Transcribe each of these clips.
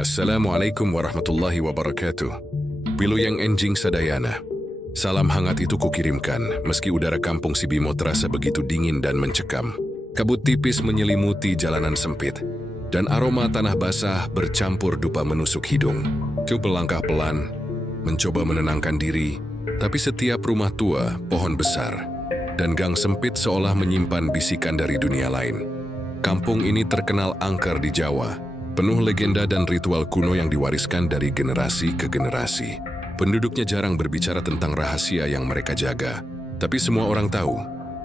Assalamualaikum warahmatullahi wabarakatuh. Piluyang enjing sadayana. Salam hangat itu kukirimkan, meski udara kampung Sibimo terasa begitu dingin dan mencekam. Kabut tipis menyelimuti jalanan sempit, dan aroma tanah basah bercampur dupa menusuk hidung. Ku melangkah pelan, mencoba menenangkan diri, tapi setiap rumah tua, pohon besar, dan gang sempit seolah menyimpan bisikan dari dunia lain. Kampung ini terkenal angker di Jawa, penuh legenda dan ritual kuno yang diwariskan dari generasi ke generasi. Penduduknya jarang berbicara tentang rahasia yang mereka jaga, tapi semua orang tahu,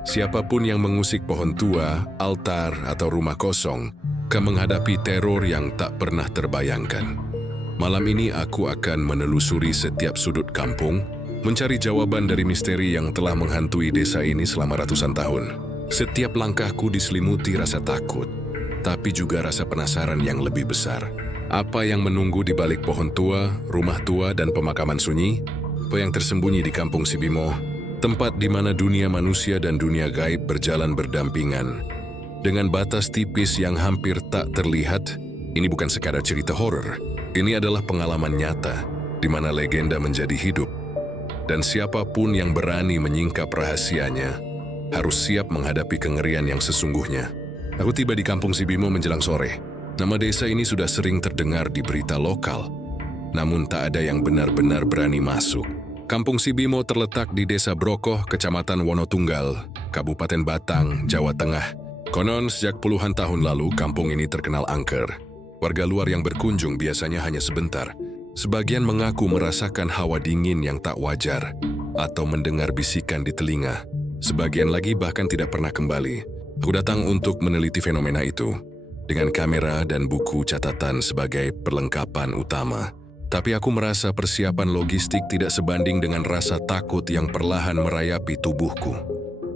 siapapun yang mengusik pohon tua, altar, atau rumah kosong, akan menghadapi teror yang tak pernah terbayangkan. Malam ini aku akan menelusuri setiap sudut kampung, mencari jawaban dari misteri yang telah menghantui desa ini selama ratusan tahun. Setiap langkahku diselimuti rasa takut, tapi juga rasa penasaran yang lebih besar. Apa yang menunggu di balik pohon tua, rumah tua, dan pemakaman sunyi? Apa yang tersembunyi di kampung Sibimo? Tempat di mana dunia manusia dan dunia gaib berjalan berdampingan. Dengan batas tipis yang hampir tak terlihat, ini bukan sekadar cerita horor. Ini adalah pengalaman nyata, di mana legenda menjadi hidup. Dan siapapun yang berani menyingkap rahasianya, harus siap menghadapi kengerian yang sesungguhnya. Aku tiba di kampung Sibimo menjelang sore. Nama desa ini sudah sering terdengar di berita lokal, namun tak ada yang benar-benar berani masuk. Kampung Sibimo terletak di Desa Brokoh, Kecamatan Wonotunggal, Kabupaten Batang, Jawa Tengah. Konon sejak puluhan tahun lalu kampung ini terkenal angker. Warga luar yang berkunjung biasanya hanya sebentar. Sebagian mengaku merasakan hawa dingin yang tak wajar atau mendengar bisikan di telinga. Sebagian lagi bahkan tidak pernah kembali. Aku datang untuk meneliti fenomena itu, dengan kamera dan buku catatan sebagai perlengkapan utama. Tapi aku merasa persiapan logistik tidak sebanding dengan rasa takut yang perlahan merayapi tubuhku.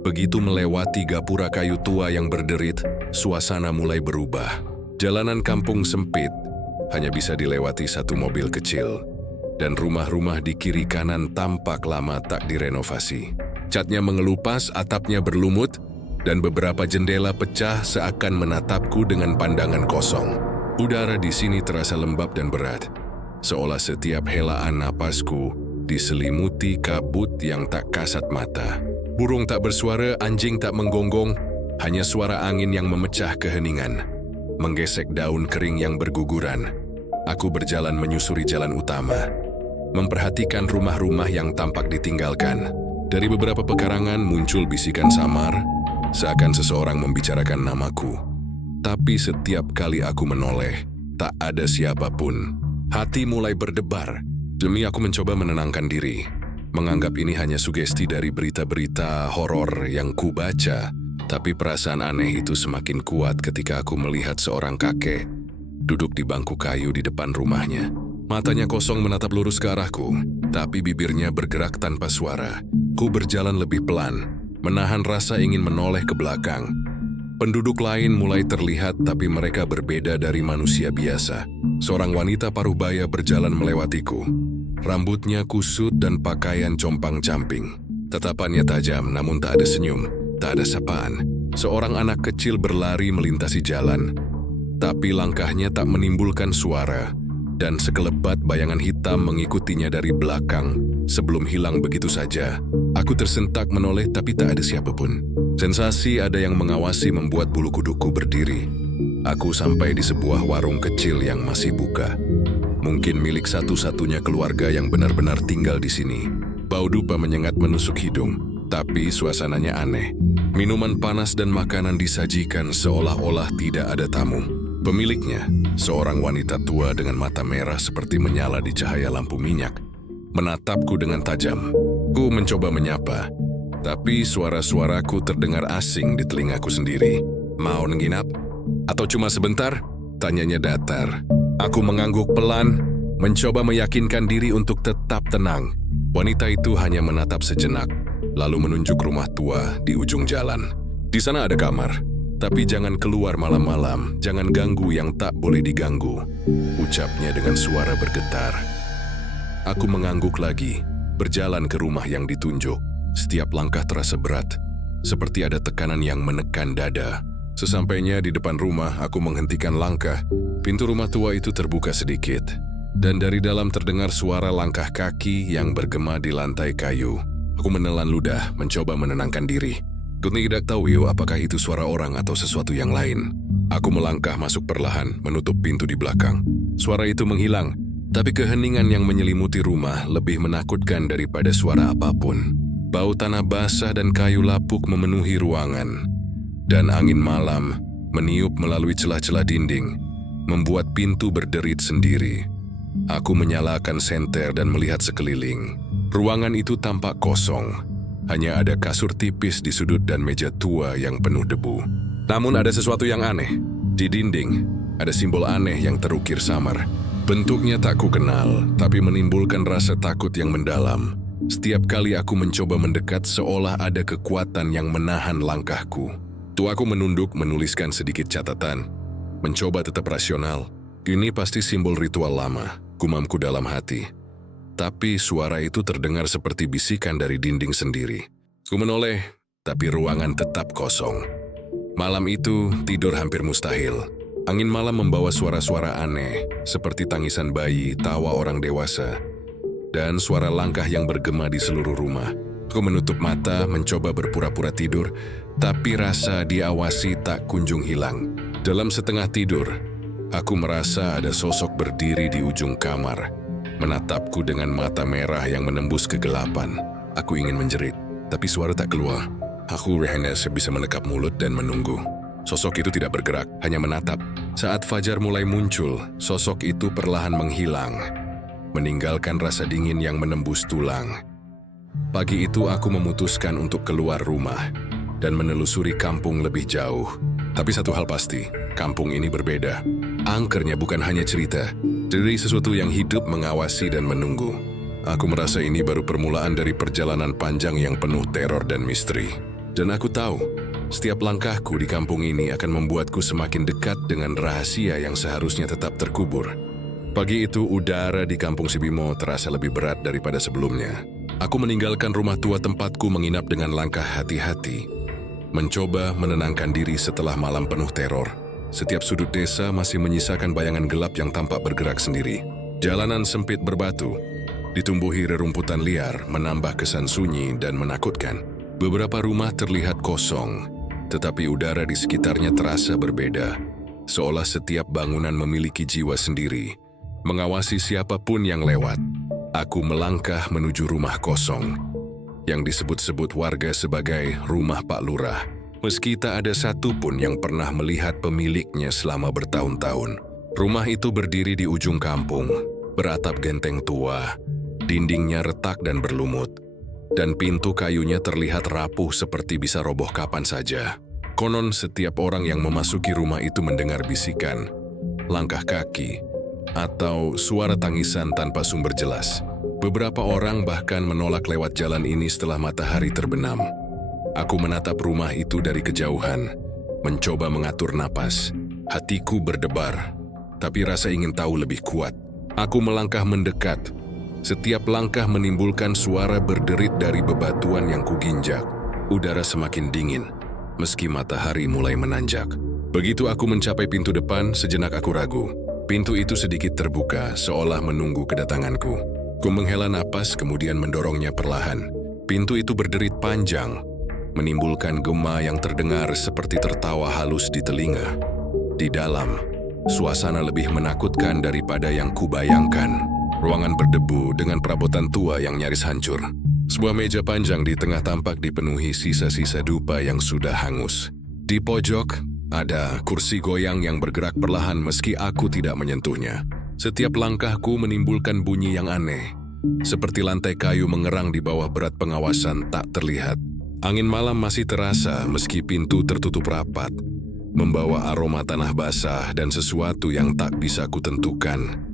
Begitu melewati gapura kayu tua yang berderit, suasana mulai berubah. Jalanan kampung sempit, hanya bisa dilewati satu mobil kecil, dan rumah-rumah di kiri kanan tampak lama tak direnovasi. Catnya mengelupas, atapnya berlumut, dan beberapa jendela pecah seakan menatapku dengan pandangan kosong. Udara di sini terasa lembab dan berat, seolah setiap helaan napasku diselimuti kabut yang tak kasat mata. Burung tak bersuara, anjing tak menggonggong, hanya suara angin yang memecah keheningan, menggesek daun kering yang berguguran. Aku berjalan menyusuri jalan utama, memperhatikan rumah-rumah yang tampak ditinggalkan. Dari beberapa pekarangan muncul bisikan samar, seakan seseorang membicarakan namaku. Tapi setiap kali aku menoleh, tak ada siapapun. Hati mulai berdebar. Demi aku mencoba menenangkan diri, menganggap ini hanya sugesti dari berita-berita horor yang kubaca. Tapi perasaan aneh itu semakin kuat ketika aku melihat seorang kakek duduk di bangku kayu di depan rumahnya. Matanya kosong menatap lurus ke arahku, tapi bibirnya bergerak tanpa suara. Ku berjalan lebih pelan, menahan rasa ingin menoleh ke belakang. Penduduk lain mulai terlihat, tapi mereka berbeda dari manusia biasa. Seorang wanita paruh-baya berjalan melewatiku. Rambutnya kusut dan pakaian compang-camping. Tatapannya tajam, namun tak ada senyum, tak ada sapaan. Seorang anak kecil berlari melintasi jalan, tapi langkahnya tak menimbulkan suara, dan sekelebat bayangan hitam mengikutinya dari belakang sebelum hilang begitu saja. Aku tersentak menoleh, tapi tak ada siapapun. Sensasi ada yang mengawasi membuat bulu kudukku berdiri. Aku sampai di sebuah warung kecil yang masih buka. Mungkin milik satu-satunya keluarga yang benar-benar tinggal di sini. Bau dupa menyengat menusuk hidung, tapi suasananya aneh. Minuman panas dan makanan disajikan seolah-olah tidak ada tamu. Pemiliknya, seorang wanita tua dengan mata merah seperti menyala di cahaya lampu minyak, menatapku dengan tajam. Ku mencoba menyapa, tapi suara-suaraku terdengar asing di telingaku sendiri. Mau nginap? Atau cuma sebentar? Tanyanya datar. Aku mengangguk pelan, mencoba meyakinkan diri untuk tetap tenang. Wanita itu hanya menatap sejenak, lalu menunjuk rumah tua di ujung jalan. Di sana ada kamar, tapi jangan keluar malam-malam, jangan ganggu yang tak boleh diganggu, ucapnya dengan suara bergetar. Aku mengangguk lagi, berjalan ke rumah yang ditunjuk. Setiap langkah terasa berat, seperti ada tekanan yang menekan dada. Sesampainya di depan rumah, aku menghentikan langkah. Pintu rumah tua itu terbuka sedikit, dan dari dalam terdengar suara langkah kaki yang bergema di lantai kayu. Aku menelan ludah, mencoba menenangkan diri. Aku tidak tahu apakah itu suara orang atau sesuatu yang lain. Aku melangkah masuk perlahan, menutup pintu di belakang. Suara itu menghilang, tapi keheningan yang menyelimuti rumah lebih menakutkan daripada suara apapun. Bau tanah basah dan kayu lapuk memenuhi ruangan, dan angin malam meniup melalui celah-celah dinding, membuat pintu berderit sendiri. Aku menyalakan senter dan melihat sekeliling. Ruangan itu tampak kosong. Hanya ada kasur tipis di sudut dan meja tua yang penuh debu. Namun ada sesuatu yang aneh. Di dinding, ada simbol aneh yang terukir samar. Bentuknya tak kukenal, tapi menimbulkan rasa takut yang mendalam. Setiap kali aku mencoba mendekat, seolah ada kekuatan yang menahan langkahku. Tuaku menunduk menuliskan sedikit catatan. Mencoba tetap rasional. Ini pasti simbol ritual lama, gumamku dalam hati. Tapi suara itu terdengar seperti bisikan dari dinding sendiri. Ku menoleh, tapi ruangan tetap kosong. Malam itu tidur hampir mustahil. Angin malam membawa suara-suara aneh, seperti tangisan bayi, tawa orang dewasa, dan suara langkah yang bergema di seluruh rumah. Aku menutup mata, mencoba berpura-pura tidur, tapi rasa diawasi tak kunjung hilang. Dalam setengah tidur, aku merasa ada sosok berdiri di ujung kamar, menatapku dengan mata merah yang menembus kegelapan. Aku ingin menjerit, tapi suara tak keluar. Aku hanya bisa menekap mulut dan menunggu. Sosok itu tidak bergerak, hanya menatap. Saat fajar mulai muncul, sosok itu perlahan menghilang, meninggalkan rasa dingin yang menembus tulang. Pagi itu aku memutuskan untuk keluar rumah dan menelusuri kampung lebih jauh. Tapi satu hal pasti, kampung ini berbeda. Angkernya bukan hanya cerita, dari sesuatu yang hidup, mengawasi dan menunggu. Aku merasa ini baru permulaan dari perjalanan panjang yang penuh teror dan misteri. Dan aku tahu, setiap langkahku di kampung ini akan membuatku semakin dekat dengan rahasia yang seharusnya tetap terkubur. Pagi itu udara di kampung Sibimo terasa lebih berat daripada sebelumnya. Aku meninggalkan rumah tua tempatku menginap dengan langkah hati-hati, mencoba menenangkan diri setelah malam penuh teror. Setiap sudut desa masih menyisakan bayangan gelap yang tampak bergerak sendiri. Jalanan sempit berbatu, ditumbuhi rerumputan liar, menambah kesan sunyi dan menakutkan. Beberapa rumah terlihat kosong, tetapi udara di sekitarnya terasa berbeda, seolah setiap bangunan memiliki jiwa sendiri, mengawasi siapapun yang lewat. Aku melangkah menuju rumah kosong, yang disebut-sebut warga sebagai rumah Pak Lurah, meski tak ada satupun yang pernah melihat pemiliknya selama bertahun-tahun. Rumah itu berdiri di ujung kampung, beratap genteng tua, dindingnya retak dan berlumut, dan pintu kayunya terlihat rapuh seperti bisa roboh kapan saja. Konon setiap orang yang memasuki rumah itu mendengar bisikan, langkah kaki, atau suara tangisan tanpa sumber jelas. Beberapa orang bahkan menolak lewat jalan ini setelah matahari terbenam. Aku menatap rumah itu dari kejauhan, mencoba mengatur napas. Hatiku berdebar, tapi rasa ingin tahu lebih kuat. Aku melangkah mendekat. Setiap langkah menimbulkan suara berderit dari bebatuan yang kuginjak. Udara semakin dingin, meski matahari mulai menanjak. Begitu aku mencapai pintu depan, sejenak aku ragu. Pintu itu sedikit terbuka, seolah menunggu kedatanganku. Ku menghela napas, kemudian mendorongnya perlahan. Pintu itu berderit panjang, menimbulkan gema yang terdengar seperti tertawa halus di telinga. Di dalam, suasana lebih menakutkan daripada yang kubayangkan. Ruangan berdebu dengan perabotan tua yang nyaris hancur. Sebuah meja panjang di tengah tampak dipenuhi sisa-sisa dupa yang sudah hangus. Di pojok, ada kursi goyang yang bergerak perlahan meski aku tidak menyentuhnya. Setiap langkahku menimbulkan bunyi yang aneh, seperti lantai kayu mengerang di bawah berat pengawasan tak terlihat. Angin malam masih terasa meski pintu tertutup rapat, membawa aroma tanah basah dan sesuatu yang tak bisa kutentukan.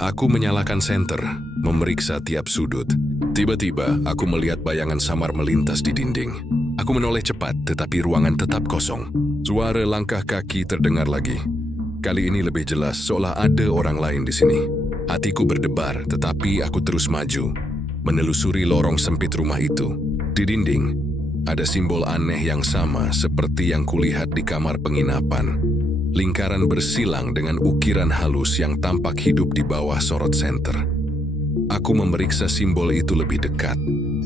Aku menyalakan senter, memeriksa tiap sudut. Tiba-tiba, aku melihat bayangan samar melintas di dinding. Aku menoleh cepat, tetapi ruangan tetap kosong. Suara langkah kaki terdengar lagi. Kali ini lebih jelas, seolah ada orang lain di sini. Hatiku berdebar, tetapi aku terus maju, menelusuri lorong sempit rumah itu. Di dinding, Ada simbol aneh yang sama seperti yang kulihat di kamar penginapan. Lingkaran bersilang dengan ukiran halus yang tampak hidup di bawah sorot senter. Aku memeriksa simbol itu lebih dekat.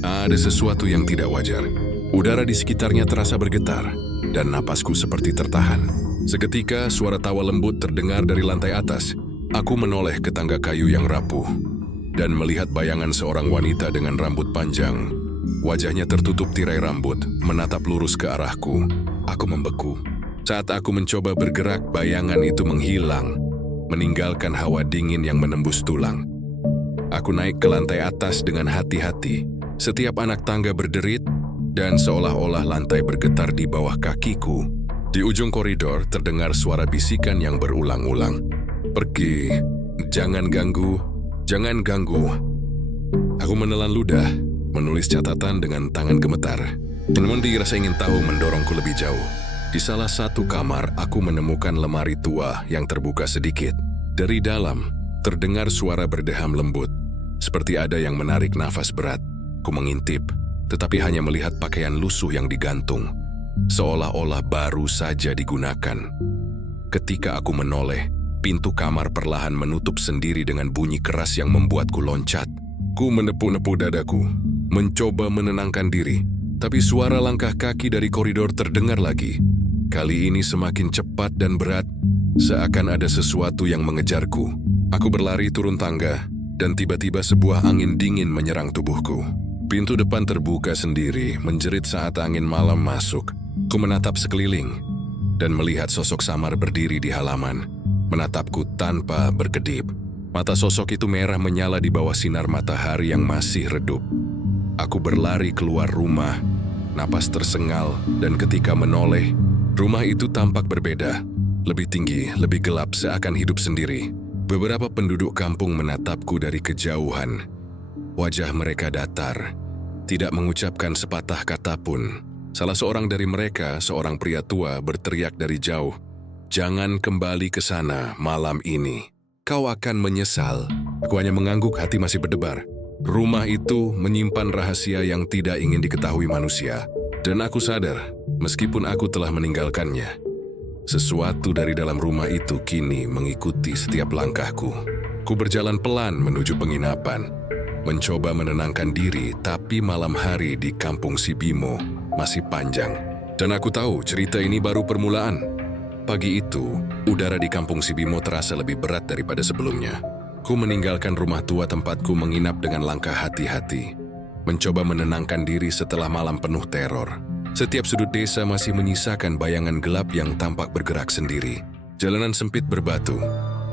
Ada sesuatu yang tidak wajar. Udara di sekitarnya terasa bergetar, dan napasku seperti tertahan. Seketika suara tawa lembut terdengar dari lantai atas. Aku menoleh ke tangga kayu yang rapuh, dan melihat bayangan seorang wanita dengan rambut panjang. Wajahnya tertutup tirai rambut, menatap lurus ke arahku. Aku membeku. Saat aku mencoba bergerak, bayangan itu menghilang, meninggalkan hawa dingin yang menembus tulang. Aku naik ke lantai atas dengan hati-hati. Setiap anak tangga berderit, dan seolah-olah lantai bergetar di bawah kakiku. Di ujung koridor terdengar suara bisikan yang berulang-ulang. "Pergi, jangan ganggu, jangan ganggu." Aku menelan ludah, menulis catatan dengan tangan gemetar. Namun dirasa ingin tahu mendorongku lebih jauh. Di salah satu kamar, aku menemukan lemari tua yang terbuka sedikit. Dari dalam, terdengar suara berdeham lembut, seperti ada yang menarik nafas berat. Ku mengintip, tetapi hanya melihat pakaian lusuh yang digantung, seolah-olah baru saja digunakan. Ketika aku menoleh, pintu kamar perlahan menutup sendiri dengan bunyi keras yang membuatku loncat. Ku menepuk-nepuk dadaku, mencoba menenangkan diri, tapi suara langkah kaki dari koridor terdengar lagi. Kali ini semakin cepat dan berat, seakan ada sesuatu yang mengejarku. Aku berlari turun tangga, dan tiba-tiba sebuah angin dingin menyerang tubuhku. Pintu depan terbuka sendiri, menjerit saat angin malam masuk. Ku menatap sekeliling, dan melihat sosok samar berdiri di halaman, menatapku tanpa berkedip. Mata sosok itu merah menyala di bawah sinar matahari yang masih redup. Aku berlari keluar rumah, napas tersengal, dan ketika menoleh, rumah itu tampak berbeda. Lebih tinggi, lebih gelap, seakan hidup sendiri. Beberapa penduduk kampung menatapku dari kejauhan. Wajah mereka datar, tidak mengucapkan sepatah kata pun. Salah seorang dari mereka, seorang pria tua, berteriak dari jauh, "Jangan kembali ke sana malam ini. Kau akan menyesal." Aku hanya mengangguk, hati masih berdebar. Rumah itu menyimpan rahasia yang tidak ingin diketahui manusia. Dan aku sadar, meskipun aku telah meninggalkannya, sesuatu dari dalam rumah itu kini mengikuti setiap langkahku. Ku berjalan pelan menuju penginapan, mencoba menenangkan diri, tapi malam hari di kampung Sibimo masih panjang. Dan aku tahu cerita ini baru permulaan. Pagi itu, udara di kampung Sibimo terasa lebih berat daripada sebelumnya. Ku meninggalkan rumah tua tempatku menginap dengan langkah hati-hati, mencoba menenangkan diri setelah malam penuh teror. Setiap sudut desa masih menyisakan bayangan gelap yang tampak bergerak sendiri. Jalanan sempit berbatu,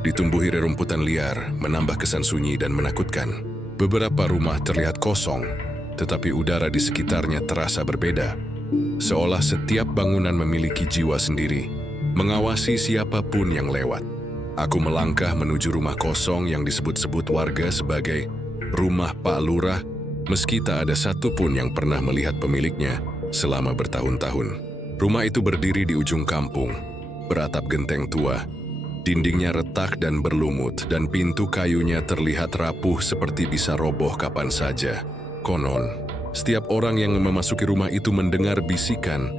ditumbuhi rerumputan liar, menambah kesan sunyi dan menakutkan. Beberapa rumah terlihat kosong, tetapi udara di sekitarnya terasa berbeda. Seolah setiap bangunan memiliki jiwa sendiri, mengawasi siapapun yang lewat. Aku melangkah menuju rumah kosong yang disebut-sebut warga sebagai rumah Pak Lurah, meski tak ada satupun yang pernah melihat pemiliknya selama bertahun-tahun. Rumah itu berdiri di ujung kampung, beratap genteng tua. Dindingnya retak dan berlumut, dan pintu kayunya terlihat rapuh seperti bisa roboh kapan saja. Konon, setiap orang yang memasuki rumah itu mendengar bisikan,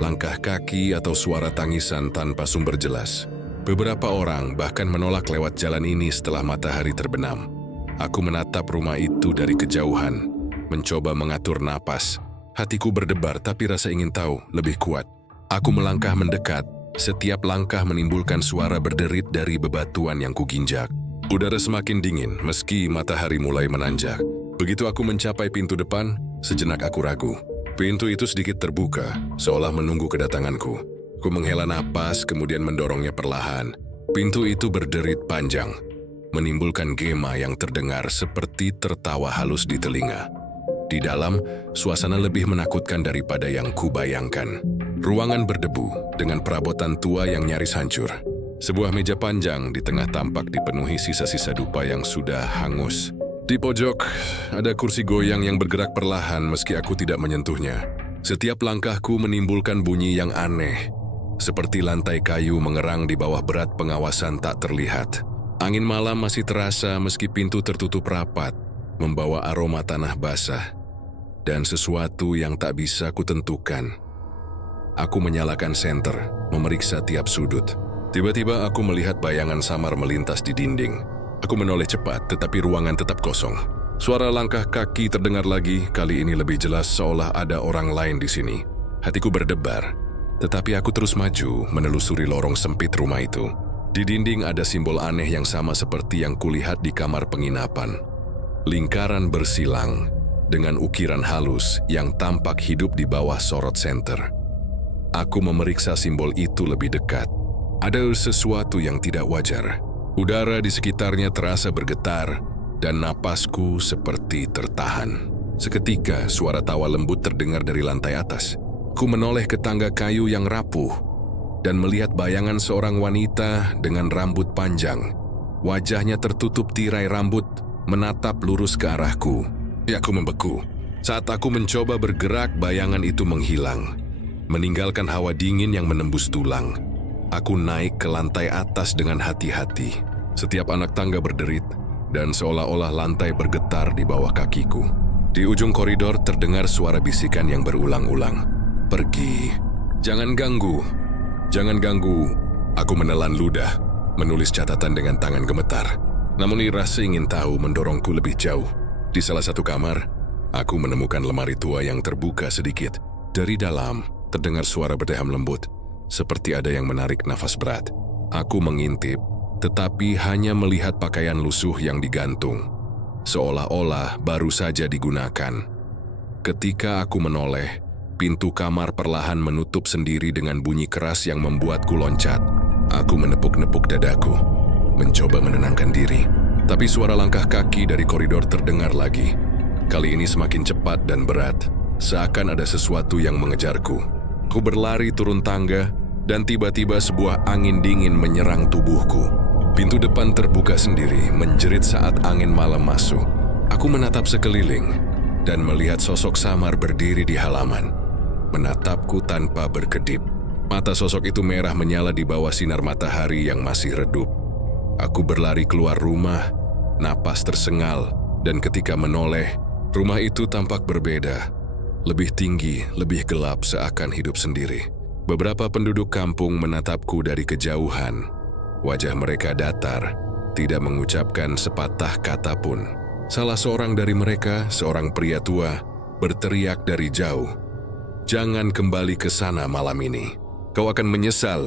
langkah kaki atau suara tangisan tanpa sumber jelas. Beberapa orang bahkan menolak lewat jalan ini setelah matahari terbenam. Aku menatap rumah itu dari kejauhan, mencoba mengatur napas. Hatiku berdebar, tapi rasa ingin tahu lebih kuat. Aku melangkah mendekat. Setiap langkah menimbulkan suara berderit dari bebatuan yang kuginjak. Udara semakin dingin meski matahari mulai menanjak. Begitu aku mencapai pintu depan, sejenak aku ragu. Pintu itu sedikit terbuka, seolah menunggu kedatanganku. Ku menghela napas, kemudian mendorongnya perlahan. Pintu itu berderit panjang, menimbulkan gema yang terdengar seperti tertawa halus di telinga. Di dalam, suasana lebih menakutkan daripada yang kubayangkan. Ruangan berdebu dengan perabotan tua yang nyaris hancur. Sebuah meja panjang di tengah tampak dipenuhi sisa-sisa dupa yang sudah hangus. Di pojok, ada kursi goyang yang bergerak perlahan meski aku tidak menyentuhnya. Setiap langkahku menimbulkan bunyi yang aneh, seperti lantai kayu mengerang di bawah berat pengawasan tak terlihat. Angin malam masih terasa meski pintu tertutup rapat, membawa aroma tanah basah. dan sesuatu yang tak bisa kutentukan. Aku menyalakan senter, memeriksa tiap sudut. Tiba-tiba aku melihat bayangan samar melintas di dinding. Aku menoleh cepat, tetapi ruangan tetap kosong. Suara langkah kaki terdengar lagi, kali ini lebih jelas seolah ada orang lain di sini. Hatiku berdebar, tetapi aku terus maju menelusuri lorong sempit rumah itu. Di dinding ada simbol aneh yang sama seperti yang kulihat di kamar penginapan. Lingkaran bersilang dengan ukiran halus yang tampak hidup di bawah sorot senter. Aku memeriksa simbol itu lebih dekat. Ada sesuatu yang tidak wajar. Udara di sekitarnya terasa bergetar dan napasku seperti tertahan. Seketika suara tawa lembut terdengar dari lantai atas. Ku menoleh ke tangga kayu yang rapuh dan melihat bayangan seorang wanita dengan rambut panjang. Wajahnya tertutup tirai rambut, menatap lurus ke arahku. Aku membeku. Saat aku mencoba bergerak, bayangan itu menghilang, meninggalkan hawa dingin yang menembus tulang. Aku naik ke lantai atas dengan hati-hati. Setiap anak tangga berderit, dan seolah-olah lantai bergetar di bawah kakiku. Di ujung koridor terdengar suara bisikan yang berulang-ulang. Pergi, jangan ganggu. Jangan ganggu. Aku menelan ludah, menulis catatan dengan tangan gemetar. Namun rasa ingin tahu mendorongku lebih jauh. Di salah satu kamar, aku menemukan lemari tua yang terbuka sedikit. Dari dalam, terdengar suara berdeham lembut, seperti ada yang menarik nafas berat. Aku mengintip, tetapi hanya melihat pakaian lusuh yang digantung, seolah-olah baru saja digunakan. Ketika aku menoleh, pintu kamar perlahan menutup sendiri dengan bunyi keras yang membuatku loncat. Aku menepuk-nepuk dadaku, mencoba menenangkan diri. Tapi suara langkah kaki dari koridor terdengar lagi. Kali ini semakin cepat dan berat, seakan ada sesuatu yang mengejarku. Aku berlari turun tangga, dan tiba-tiba sebuah angin dingin menyerang tubuhku. Pintu depan terbuka sendiri, menjerit saat angin malam masuk. Aku menatap sekeliling, dan melihat sosok samar berdiri di halaman, menatapku tanpa berkedip. Mata sosok itu merah menyala di bawah sinar matahari yang masih redup. Aku berlari keluar rumah, napas tersengal, dan ketika menoleh, rumah itu tampak berbeda. Lebih tinggi, lebih gelap seakan hidup sendiri. Beberapa penduduk kampung menatapku dari kejauhan. Wajah mereka datar, tidak mengucapkan sepatah kata pun. Salah seorang dari mereka, seorang pria tua, berteriak dari jauh, "Jangan kembali ke sana malam ini. Kau akan menyesal."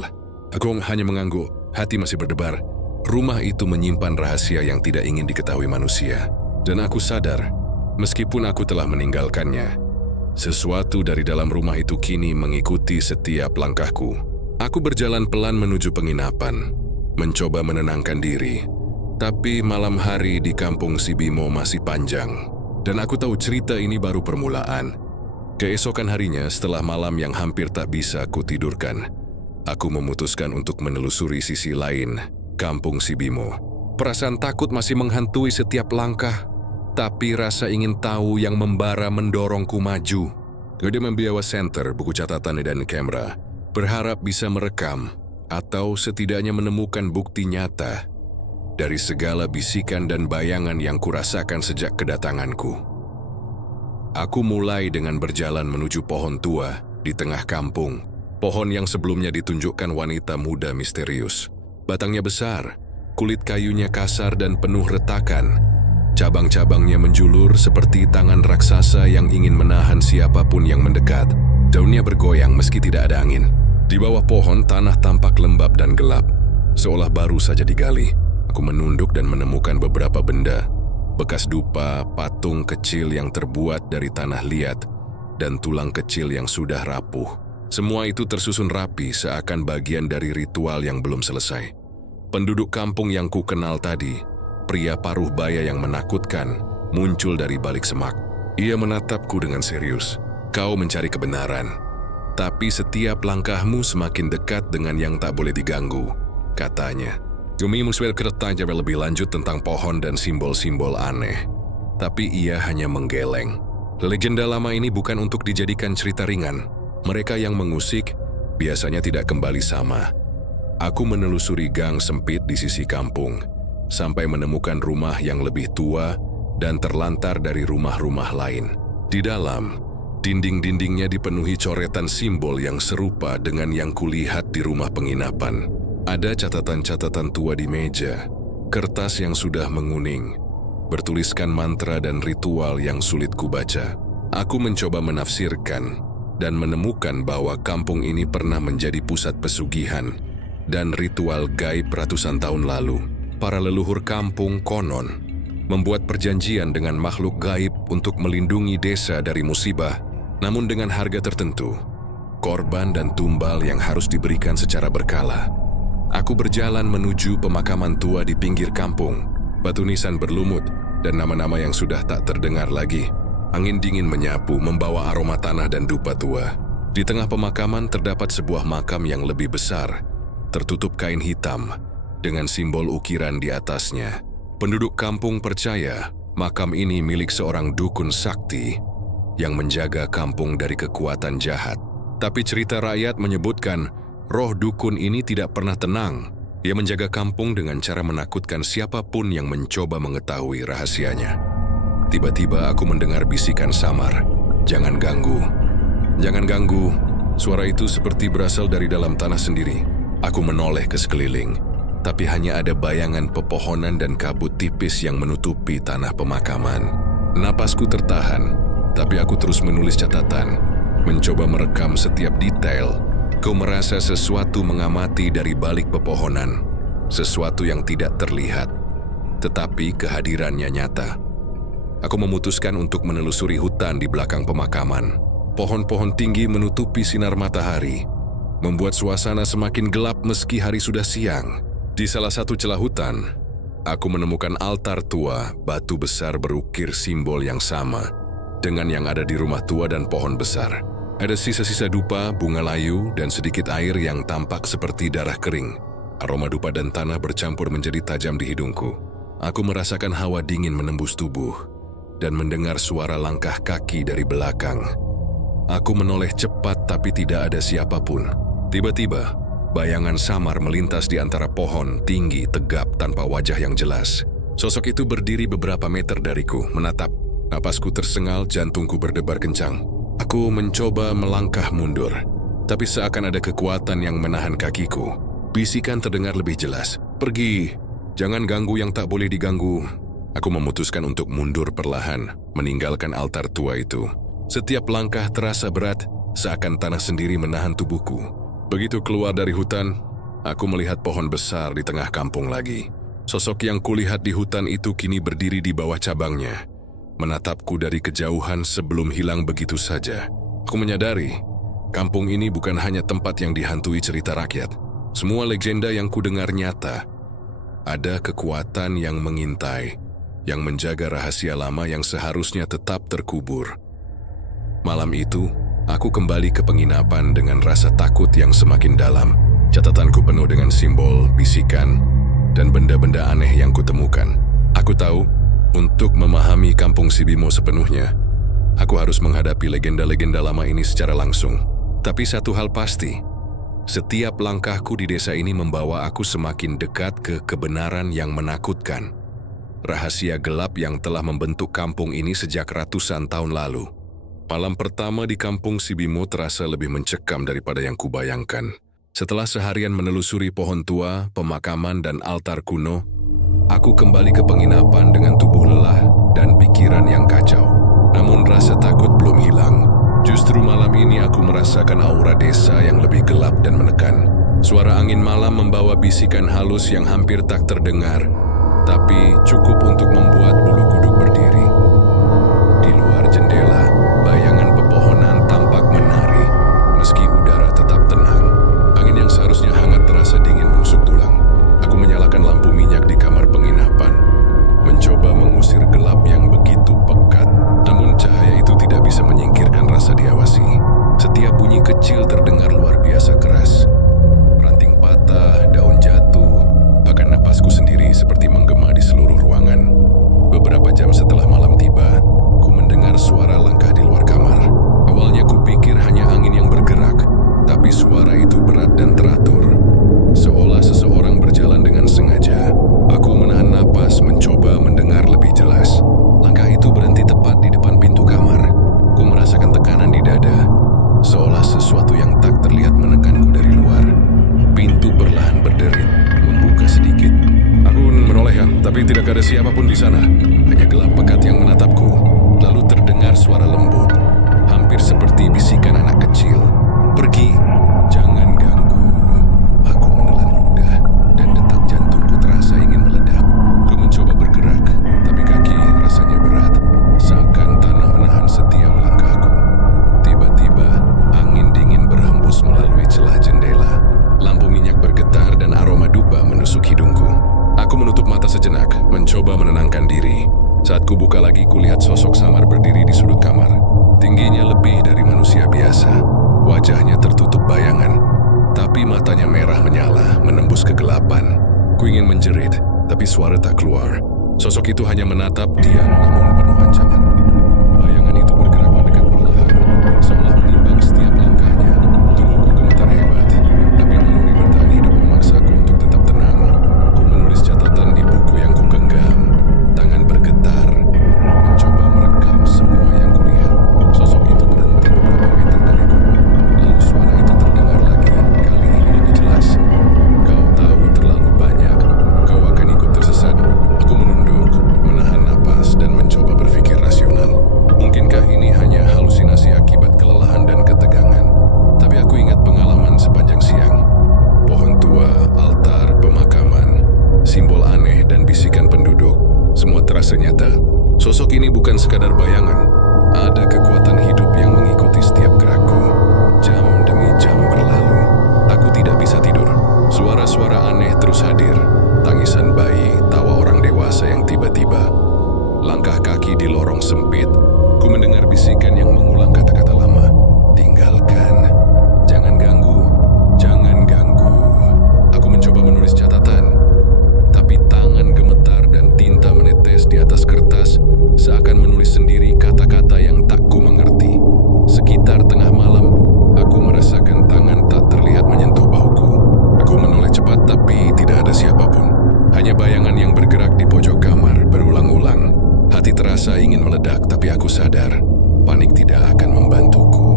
Aku hanya mengangguk, hati masih berdebar. Rumah itu menyimpan rahasia yang tidak ingin diketahui manusia. Dan aku sadar, meskipun aku telah meninggalkannya, sesuatu dari dalam rumah itu kini mengikuti setiap langkahku. Aku berjalan pelan menuju penginapan, mencoba menenangkan diri. Tapi malam hari di kampung si Bimo masih panjang, dan aku tahu cerita ini baru permulaan. Keesokan harinya, setelah malam yang hampir tak bisa kutidurkan, aku memutuskan untuk menelusuri sisi lain kampung si Bimo. Perasaan takut masih menghantui setiap langkah, tapi rasa ingin tahu yang membara mendorongku maju. Gue membawa senter, buku catatan dan kamera, berharap bisa merekam atau setidaknya menemukan bukti nyata dari segala bisikan dan bayangan yang kurasakan sejak kedatanganku. Aku mulai dengan berjalan menuju pohon tua di tengah kampung. Pohon yang sebelumnya ditunjukkan wanita muda misterius. Batangnya besar, kulit kayunya kasar dan penuh retakan. Cabang-cabangnya menjulur seperti tangan raksasa yang ingin menahan siapapun yang mendekat. Daunnya bergoyang meski tidak ada angin. Di bawah pohon, tanah tampak lembab dan gelap, seolah baru saja digali. Aku menunduk dan menemukan beberapa benda. Bekas dupa, patung kecil yang terbuat dari tanah liat, dan tulang kecil yang sudah rapuh. Semua itu tersusun rapi seakan bagian dari ritual yang belum selesai. Penduduk kampung yang ku kenal tadi, pria paruh baya yang menakutkan, muncul dari balik semak. Ia menatapku dengan serius. "Kau mencari kebenaran, tapi setiap langkahmu semakin dekat dengan yang tak boleh diganggu," katanya. Kami bertanya lebih lanjut tentang pohon dan simbol-simbol aneh, tapi ia hanya menggeleng. Legenda lama ini bukan untuk dijadikan cerita ringan. Mereka yang mengusik biasanya tidak kembali sama. Aku menelusuri gang sempit di sisi kampung, sampai menemukan rumah yang lebih tua dan terlantar dari rumah-rumah lain. Di dalam, dinding-dindingnya dipenuhi coretan simbol yang serupa dengan yang kulihat di rumah penginapan. Ada catatan-catatan tua di meja, kertas yang sudah menguning, bertuliskan mantra dan ritual yang sulit kubaca. Aku mencoba menafsirkan dan menemukan bahwa kampung ini pernah menjadi pusat pesugihan dan ritual gaib ratusan tahun lalu. Para leluhur kampung konon membuat perjanjian dengan makhluk gaib untuk melindungi desa dari musibah, namun dengan harga tertentu, korban dan tumbal yang harus diberikan secara berkala. Aku berjalan menuju pemakaman tua di pinggir kampung. Batu nisan berlumut dan nama-nama yang sudah tak terdengar lagi. Angin dingin menyapu membawa aroma tanah dan dupa tua. Di tengah pemakaman terdapat sebuah makam yang lebih besar, tertutup kain hitam dengan simbol ukiran di atasnya. Penduduk kampung percaya makam ini milik seorang dukun sakti yang menjaga kampung dari kekuatan jahat. Tapi cerita rakyat menyebutkan roh dukun ini tidak pernah tenang. Dia menjaga kampung dengan cara menakutkan siapapun yang mencoba mengetahui rahasianya. Tiba-tiba aku mendengar bisikan samar, "Jangan ganggu, jangan ganggu." Suara itu seperti berasal dari dalam tanah sendiri. Aku menoleh ke sekeliling, tapi hanya ada bayangan pepohonan dan kabut tipis yang menutupi tanah pemakaman. Napasku tertahan, tapi aku terus menulis catatan, mencoba merekam setiap detail. Ku merasa sesuatu mengamati dari balik pepohonan, sesuatu yang tidak terlihat, tetapi kehadirannya nyata. Aku memutuskan untuk menelusuri hutan di belakang pemakaman. Pohon-pohon tinggi menutupi sinar matahari, membuat suasana semakin gelap meski hari sudah siang. Di salah satu celah hutan, aku menemukan altar tua, batu besar berukir simbol yang sama dengan yang ada di rumah tua dan pohon besar. Ada sisa-sisa dupa, bunga layu, dan sedikit air yang tampak seperti darah kering. Aroma dupa dan tanah bercampur menjadi tajam di hidungku. Aku merasakan hawa dingin menembus tubuh dan mendengar suara langkah kaki dari belakang. Aku menoleh cepat tapi tidak ada siapapun. Tiba-tiba, bayangan samar melintas di antara pohon tinggi tegap tanpa wajah yang jelas. Sosok itu berdiri beberapa meter dariku, menatap. Napasku tersengal, jantungku berdebar kencang. Aku mencoba melangkah mundur, tapi seakan ada kekuatan yang menahan kakiku. Bisikan terdengar lebih jelas. "Pergi, jangan ganggu yang tak boleh diganggu." Aku memutuskan untuk mundur perlahan, meninggalkan altar tua itu. Setiap langkah terasa berat, seakan tanah sendiri menahan tubuhku. Begitu keluar dari hutan, aku melihat pohon besar di tengah kampung lagi. Sosok yang kulihat di hutan itu kini berdiri di bawah cabangnya, menatapku dari kejauhan sebelum hilang begitu saja. Aku menyadari, kampung ini bukan hanya tempat yang dihantui cerita rakyat. Semua legenda yang kudengar nyata. Ada kekuatan yang mengintai, yang menjaga rahasia lama yang seharusnya tetap terkubur. Malam itu, aku kembali ke penginapan dengan rasa takut yang semakin dalam. Catatanku penuh dengan simbol, bisikan, dan benda-benda aneh yang kutemukan. Aku tahu, untuk memahami kampung Sibimo sepenuhnya, aku harus menghadapi legenda-legenda lama ini secara langsung. Tapi satu hal pasti, setiap langkahku di desa ini membawa aku semakin dekat ke kebenaran yang menakutkan. Rahasia gelap yang telah membentuk kampung ini sejak ratusan tahun lalu. Malam pertama di kampung Sibimo terasa lebih mencekam daripada yang kubayangkan. Setelah seharian menelusuri pohon tua, pemakaman, dan altar kuno, aku kembali ke penginapan dengan tubuh lelah dan pikiran yang kacau. Namun rasa takut belum hilang. Justru malam ini aku merasakan aura desa yang lebih gelap dan menekan. Suara angin malam membawa bisikan halus yang hampir tak terdengar, tapi cukup untuk membuat bulu kuduk berdiri. Di luar jendela, bayangan pepohonan tampak menari, meski udara tetap tenang. Angin yang seharusnya hangat terasa dingin menusuk tulang. Aku menyalakan lampu minyak di kamar penginapan, mencoba mengusir gelap yang begitu pekat. Namun cahaya itu tidak bisa menyingkirkan rasa diawasi. Setiap bunyi kecil terdengar luar biasa keras. Ranting patah, daun jatuh, bahkan napasku sendiri seperti menggema di seluruh ruangan. sana. Hanya gelap pekat yang menatapku. Lalu terdengar suara lembut, hampir seperti bisikan anak kecil. Pergi, jangan ganggu. Aku menelan ludah dan detak jantungku terasa ingin meledak. Ku mencoba bergerak, tapi kaki rasanya berat, seakan tanah menahan setiap langkahku. Tiba-tiba, angin dingin berhembus melalui celah jendela. Lampu minyak bergetar dan aroma dupa menusuk hidungku. Aku menutup mata sejenak, mencoba menenangkan diri. Saat ku buka lagi, kulihat sosok samar berdiri di sudut kamar. Tingginya lebih dari manusia biasa. Wajahnya tertutup bayangan, tapi matanya merah menyala, menembus kegelapan. Ku ingin menjerit, tapi suara tak keluar. Sosok itu hanya menatap diam namun penuh ancaman. Bayangan itu bergerak mendekat perlahan, seolah menimbang setiap langkahnya. Tubuhku gemetar hebat, tapi naluri bertahan hidup memaksaku untuk tetap tenang. Ku menulis catatan di buku yang ku genggam. Tangan bergetar, mencoba merekam semua yang kulihat. Sosok itu berhenti beberapa meter dariku. Lalu suara itu terdengar lagi, kali ini lebih jelas. Kau tahu terlalu banyak, kau akan ikut tersesat. Aku menunduk, menahan napas dan mencoba berpikir rasional. Mungkinkah ini hanya halusinasi akibat kelelahan dan ketegangan? Tapi aku ingat pengalaman sepanjang siang. Pohon tua, altar, pemakaman, simbol aneh dan bisikan penduduk. Semua terasa nyata. Sosok ini bukan sekadar bayangan. Ada kekuatan hidup yang mengikuti setiap gerakku. Jam demi jam berlalu. Aku tidak bisa tidur. Suara-suara aneh terus hadir. Tangisan bayi, tawa orang dewasa yang tiba-tiba. Langkah kaki di lorong sempit. Ku mendengar bisikan yang mengulang kata-kata lama. Tinggalkan. Jangan ganggu. Jangan ganggu. Aku mencoba menulis catatan. Tapi tangan gemetar dan tinta menetes di atas kertas, seakan menulis sendiri kata-kata yang tak ku mengerti. Sekitar tengah malam, aku merasakan tangan tak terlihat menyentuh bahuku. Aku menoleh cepat tapi tidak ada siapapun. Hanya bayangan yang bergerak di pojok kamar berulang-ulang. Hati terasa ingin meledak, tapi aku sadar panik tidak akan membantuku.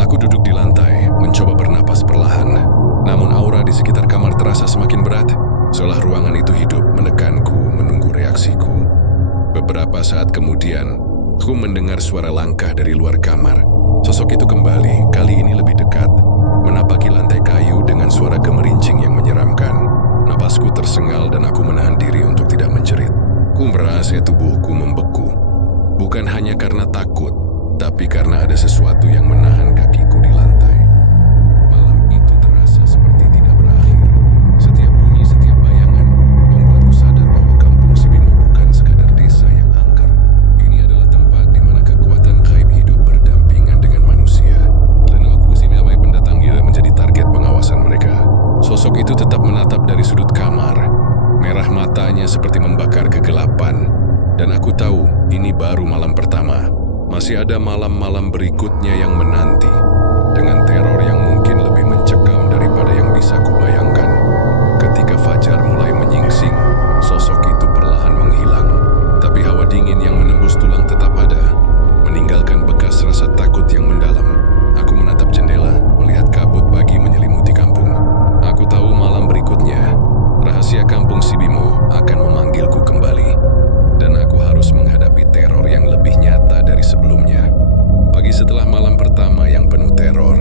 Aku duduk di lantai, mencoba bernapas perlahan. Namun aura di sekitar kamar terasa semakin berat. Seolah ruangan itu hidup menekanku, menunggu reaksiku. Beberapa saat kemudian, aku mendengar suara langkah dari luar kamar. Sosok itu kembali, kali ini lebih dekat, menapaki lantai kayu dengan suara gemerincing yang menyeramkan. Napasku tersengal dan aku menahan diri untuk tidak menjerit. Ku merasa tubuhku membeku. Bukan hanya karena takut, tapi karena ada sesuatu yang menahan kakiku di lantai. Malam itu terasa seperti tidak berakhir. Setiap bunyi, setiap bayangan membuatku sadar bahwa kampung Sibimo bukan sekadar desa yang angker. Ini adalah tempat di mana kekuatan gaib hidup berdampingan dengan manusia. Dan aku sebagai pendatang tidak menjadi target pengawasan mereka. Sosok itu tetap menatap dari sudut kamar. Merah matanya seperti membakar kegelapan. Dan aku tahu ini baru malam pertama. Masih ada malam-malam berikutnya yang menanti. Dengan teror yang mungkin lebih mencekam daripada yang bisa kubayangkan. Ketika fajar mulai menyingsing, sosok itu perlahan menghilang. Tapi hawa dingin yang menembus tulang tetap ada, meninggalkan bekas rasa takut yang mendalam. Aku menatap jendela, melihat kabut pagi menyelimuti kampung. Aku tahu malam berikutnya, rahasia kampung Sibimo akan memanggilku kembali. Dan aku harus menghadapi teror yang lebih nyata dari sebelumnya. Pagi setelah malam pertama yang penuh teror,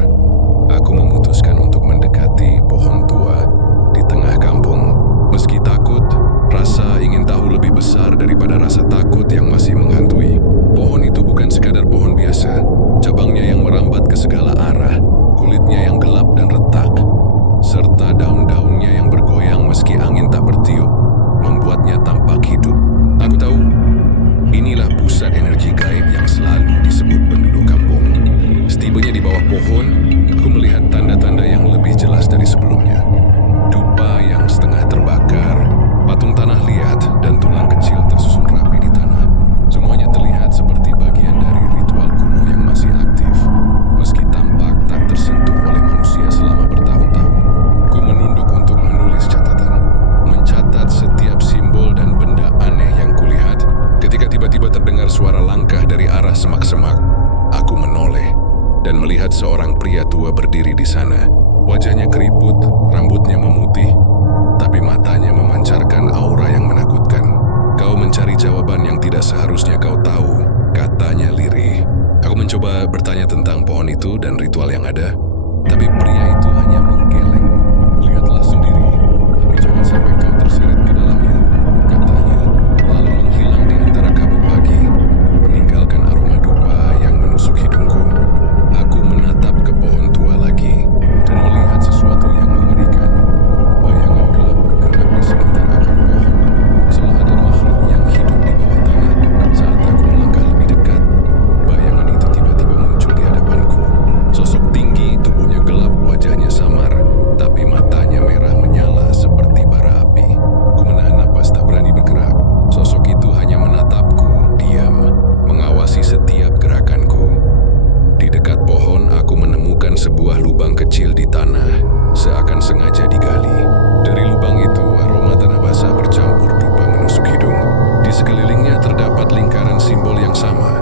aku memutuskan untuk mendekati pohon tua di tengah kampung. Meski takut, rasa ingin tahu lebih besar daripada rasa takut yang masih menghantui. Pohon itu bukan sekadar pohon biasa. Cabangnya yang merambat ke segala arah, kulitnya yang gelap dan retak, serta daun-daunnya yang bergoyang meski angin tak bertiup, membuatnya tampak hidup. Aku tahu, inilah pusat energi gaib yang selalu disebut penduduk kampung. Setibanya di bawah pohon, aku melihat tanda-tanda yang lebih jelas dari sebelumnya. Dupa yang setengah terbakar, patung tanah liat, dan tulang kecil tersusun rapi di tanah. Semuanya terlihat seperti bagian dari ritual kuno yang masih aktif, meski tampak tak tersentuh oleh manusia selama bertahun-tahun. Ku menunduk untuk menulis catatan, mencatat setiap simbol dan benda aneh yang kulihat. Ketika tiba-tiba terdengar suara langkah dari arah semak-semak, aku menoleh dan melihat seorang pria tua berdiri di sana. Wajahnya keriput, rambutnya memutih, tapi matanya memancarkan aura yang menakutkan. Kau mencari jawaban yang tidak seharusnya kau tahu, katanya lirih. Aku mencoba bertanya tentang pohon itu dan ritual yang ada, tapi pria itu hanya menggeleng. Lihatlah sendiri, tapi jangan sampai kau terseret ke dalamnya, katanya, lalu menghilang di antara kabut pagi, meninggalkan aroma dupa yang menusuk hidungku. Aku menatap ke pohon tua lagi dan melihat sesuatu yang mengerikan. Bayangan gelap bergerak di sekitar akar pohon, seolah ada makhluk yang hidup di bawah tanah. Saat aku melangkah lebih dekat, bayangan itu tiba-tiba muncul di hadapanku. Sosok tinggi, tubuhnya gelap, wajahnya samar, tapi matanya merah menyala seperti bara api. Ku menahan napas, tak berani bergerak. Sosok itu hanya menatapku, diam, mengawasi setiap gerakanku. Di dekat pohon, aku menemukan sebuah lubang kecil di tanah, seakan sengaja digali. Dari lubang itu, aroma tanah basah bercampur dupa menusuk hidung. Di sekelilingnya terdapat lingkaran simbol yang sama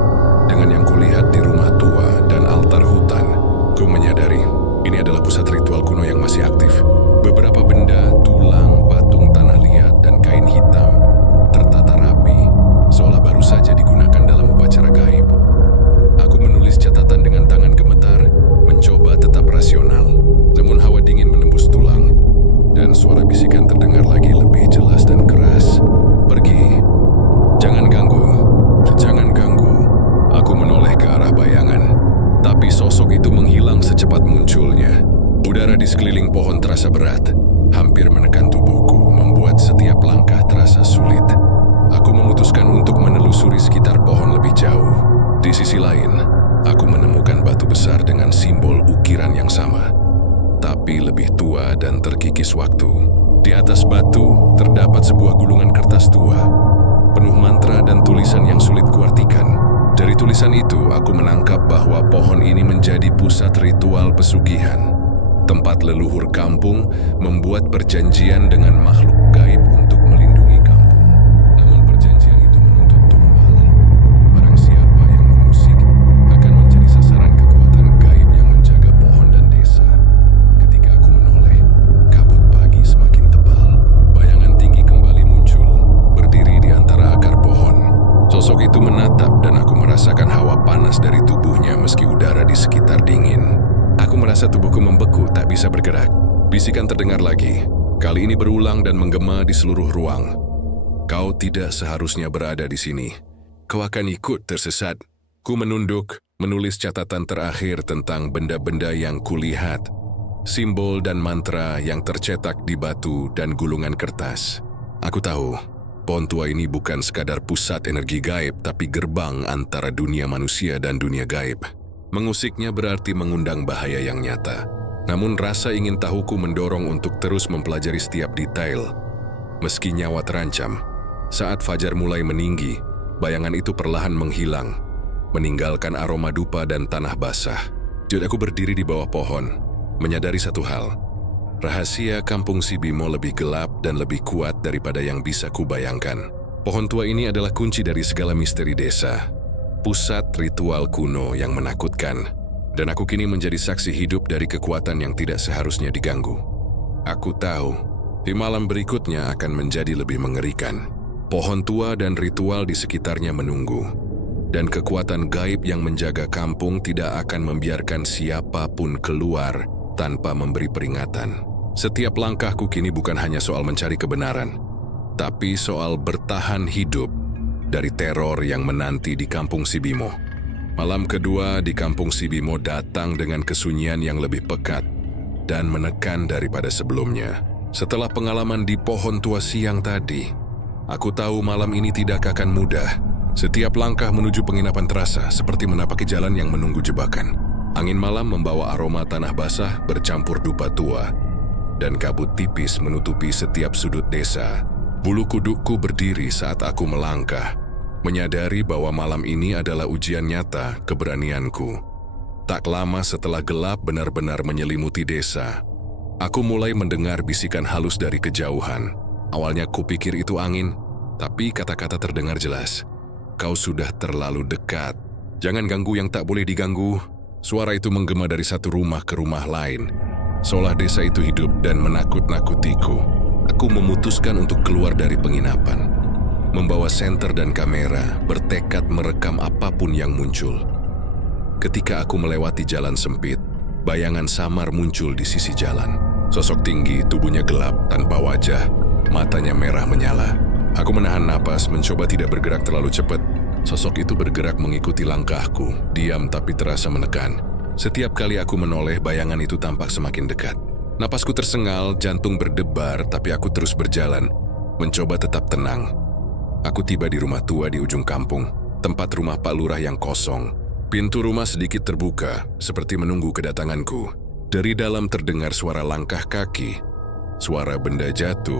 dengan yang kulihat di rumah tua dan altar hutan. Ku menyadari, ini adalah pusat ritual kuno yang masih aktif. Beberapa benda, tulang, patung tanah liat, dan kain hitam tertata rapi, seolah baru saja digunakan dalam upacara gaib. Aku menulis catatan dengan tangan gemetar, mencoba tetap rasional. Namun hawa dingin menembus tulang, dan suara bisikan terdengar lagi lebih jelas dan keras. Pergi, jangan ganggu, jangan ganggu. Aku menoleh ke arah bayangan, tapi sosok itu menghilang secepat munculnya. Udara di sekeliling pohon terasa berat, hampir menekan tubuhku, membuat setiap langkah terasa sulit. Aku memutuskan untuk menelusuri sekitar pohon lebih jauh. Di sisi lain, aku menemukan batu besar dengan simbol ukiran yang sama, tapi lebih tua dan terkikis waktu. Di atas batu terdapat sebuah gulungan kertas tua, penuh mantra dan tulisan yang sulit kuartikan. Dari tulisan itu, aku menangkap bahwa pohon ini menjadi pusat ritual pesugihan. Tempat leluhur kampung membuat perjanjian dengan makhluk gaib untuk melindungi kampung. Namun perjanjian itu menuntut tumbal. Barang siapa yang mengusik akan menjadi sasaran kekuatan gaib yang menjaga pohon dan desa. Ketika aku menoleh, kabut pagi semakin tebal. Bayangan tinggi kembali muncul, berdiri di antara akar pohon. Sosok itu menatap dan aku merasakan hawa panas dari tubuhnya meski udara di sekitar dingin. Aku merasa tubuhku membeku, tak bisa bergerak. Bisikan terdengar lagi. Kali ini berulang dan menggema di seluruh ruang. Kau tidak seharusnya berada di sini. Kau akan ikut tersesat. Ku menunduk, menulis catatan terakhir tentang benda-benda yang kulihat. Simbol dan mantra yang tercetak di batu dan gulungan kertas. Aku tahu, pohon tua ini bukan sekadar pusat energi gaib, tapi gerbang antara dunia manusia dan dunia gaib. Mengusiknya berarti mengundang bahaya yang nyata. Namun rasa ingin tahuku mendorong untuk terus mempelajari setiap detail. Meski nyawa terancam, saat fajar mulai meninggi, bayangan itu perlahan menghilang, meninggalkan aroma dupa dan tanah basah. Jadi aku berdiri di bawah pohon, menyadari satu hal. Rahasia kampung Sibimo lebih gelap dan lebih kuat daripada yang bisa kubayangkan. Pohon tua ini adalah kunci dari segala misteri desa. Pusat ritual kuno yang menakutkan, dan aku kini menjadi saksi hidup dari kekuatan yang tidak seharusnya diganggu. Aku tahu, di malam berikutnya akan menjadi lebih mengerikan. Pohon tua dan ritual di sekitarnya menunggu, dan kekuatan gaib yang menjaga kampung tidak akan membiarkan siapapun keluar tanpa memberi peringatan. Setiap langkahku kini bukan hanya soal mencari kebenaran, tapi soal bertahan hidup dari teror yang menanti di kampung Sibimo. Malam kedua di kampung Sibimo datang dengan kesunyian yang lebih pekat dan menekan daripada sebelumnya. Setelah pengalaman di pohon tua siang tadi, aku tahu malam ini tidak akan mudah. Setiap langkah menuju penginapan terasa seperti menapaki jalan yang menunggu jebakan. Angin malam membawa aroma tanah basah bercampur dupa tua, dan kabut tipis menutupi setiap sudut desa. Bulu kudukku berdiri saat aku melangkah, menyadari bahwa malam ini adalah ujian nyata keberanianku. Tak lama setelah gelap benar-benar menyelimuti desa, aku mulai mendengar bisikan halus dari kejauhan. Awalnya kupikir itu angin, tapi kata-kata terdengar jelas. Kau sudah terlalu dekat. Jangan ganggu yang tak boleh diganggu. Suara itu menggema dari satu rumah ke rumah lain, seolah desa itu hidup dan menakut-nakutiku. Aku memutuskan untuk keluar dari penginapan. membawa senter dan kamera, bertekad merekam apapun yang muncul. Ketika aku melewati jalan sempit, bayangan samar muncul di sisi jalan. Sosok tinggi, tubuhnya gelap, tanpa wajah, matanya merah menyala. Aku menahan napas, mencoba tidak bergerak terlalu cepat. Sosok itu bergerak mengikuti langkahku, diam tapi terasa menekan. Setiap kali aku menoleh, bayangan itu tampak semakin dekat. Napasku tersengal, jantung berdebar, tapi aku terus berjalan, mencoba tetap tenang. Aku tiba di rumah tua di ujung kampung, tempat rumah Pak Lurah yang kosong. Pintu rumah sedikit terbuka, seperti menunggu kedatanganku. Dari dalam terdengar suara langkah kaki, suara benda jatuh,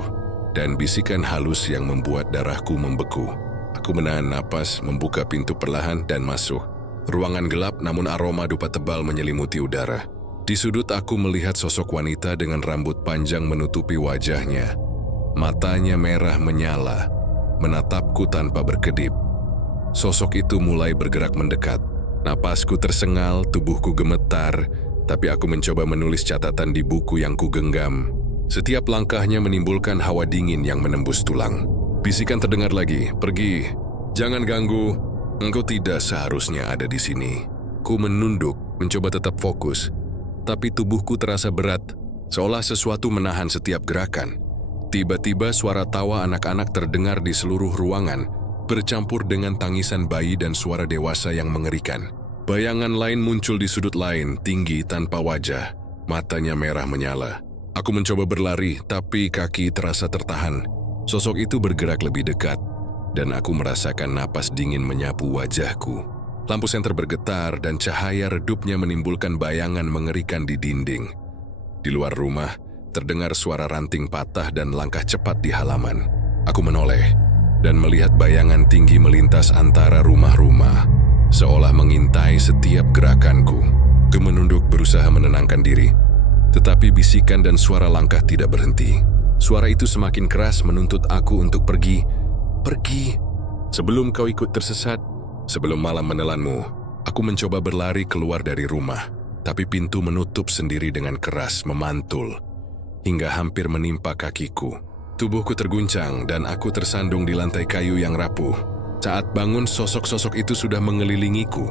dan bisikan halus yang membuat darahku membeku. Aku menahan napas, membuka pintu perlahan dan masuk. Ruangan gelap namun aroma dupa tebal menyelimuti udara. Di sudut aku melihat sosok wanita dengan rambut panjang menutupi wajahnya. Matanya merah menyala, menatapku tanpa berkedip. Sosok itu mulai bergerak mendekat. Napasku tersengal, tubuhku gemetar, tapi aku mencoba menulis catatan di buku yang kugenggam. Setiap langkahnya menimbulkan hawa dingin yang menembus tulang. Bisikan terdengar lagi, "Pergi, jangan ganggu, engkau tidak seharusnya ada di sini." Ku menunduk, mencoba tetap fokus, tapi tubuhku terasa berat, seolah sesuatu menahan setiap gerakan. Tiba-tiba suara tawa anak-anak terdengar di seluruh ruangan, bercampur dengan tangisan bayi dan suara dewasa yang mengerikan. Bayangan lain muncul di sudut lain, tinggi tanpa wajah, matanya merah menyala. Aku mencoba berlari, tapi kaki terasa tertahan. Sosok itu bergerak lebih dekat, dan aku merasakan napas dingin menyapu wajahku. Lampu senter bergetar dan cahaya redupnya menimbulkan bayangan mengerikan di dinding. Di luar rumah, terdengar suara ranting patah dan langkah cepat di halaman. Aku menoleh dan melihat bayangan tinggi melintas antara rumah-rumah, seolah mengintai setiap gerakanku. Ku menunduk berusaha menenangkan diri, tetapi bisikan dan suara langkah tidak berhenti. Suara itu semakin keras menuntut aku untuk pergi. Pergi. Sebelum kau ikut tersesat, sebelum malam menelanmu, aku mencoba berlari keluar dari rumah, tapi pintu menutup sendiri dengan keras, memantul, hingga hampir menimpa kakiku. Tubuhku terguncang dan aku tersandung di lantai kayu yang rapuh. Saat bangun, sosok-sosok itu sudah mengelilingiku,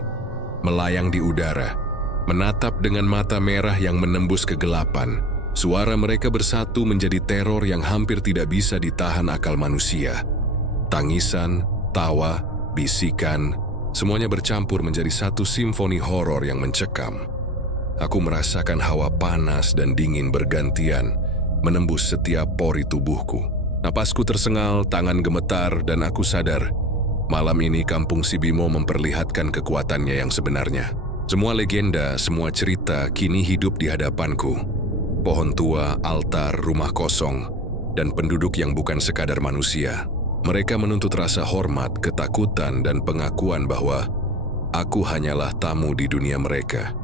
melayang di udara, menatap dengan mata merah yang menembus kegelapan. Suara mereka bersatu menjadi teror yang hampir tidak bisa ditahan akal manusia. Tangisan, tawa, bisikan, semuanya bercampur menjadi satu simfoni horor yang mencekam. Aku merasakan hawa panas dan dingin bergantian, menembus setiap pori tubuhku. Napasku tersengal, tangan gemetar, dan aku sadar, malam ini kampung Si Bimo memperlihatkan kekuatannya yang sebenarnya. Semua legenda, semua cerita kini hidup di hadapanku. Pohon tua, altar, rumah kosong, dan penduduk yang bukan sekadar manusia. Mereka menuntut rasa hormat, ketakutan, dan pengakuan bahwa aku hanyalah tamu di dunia mereka.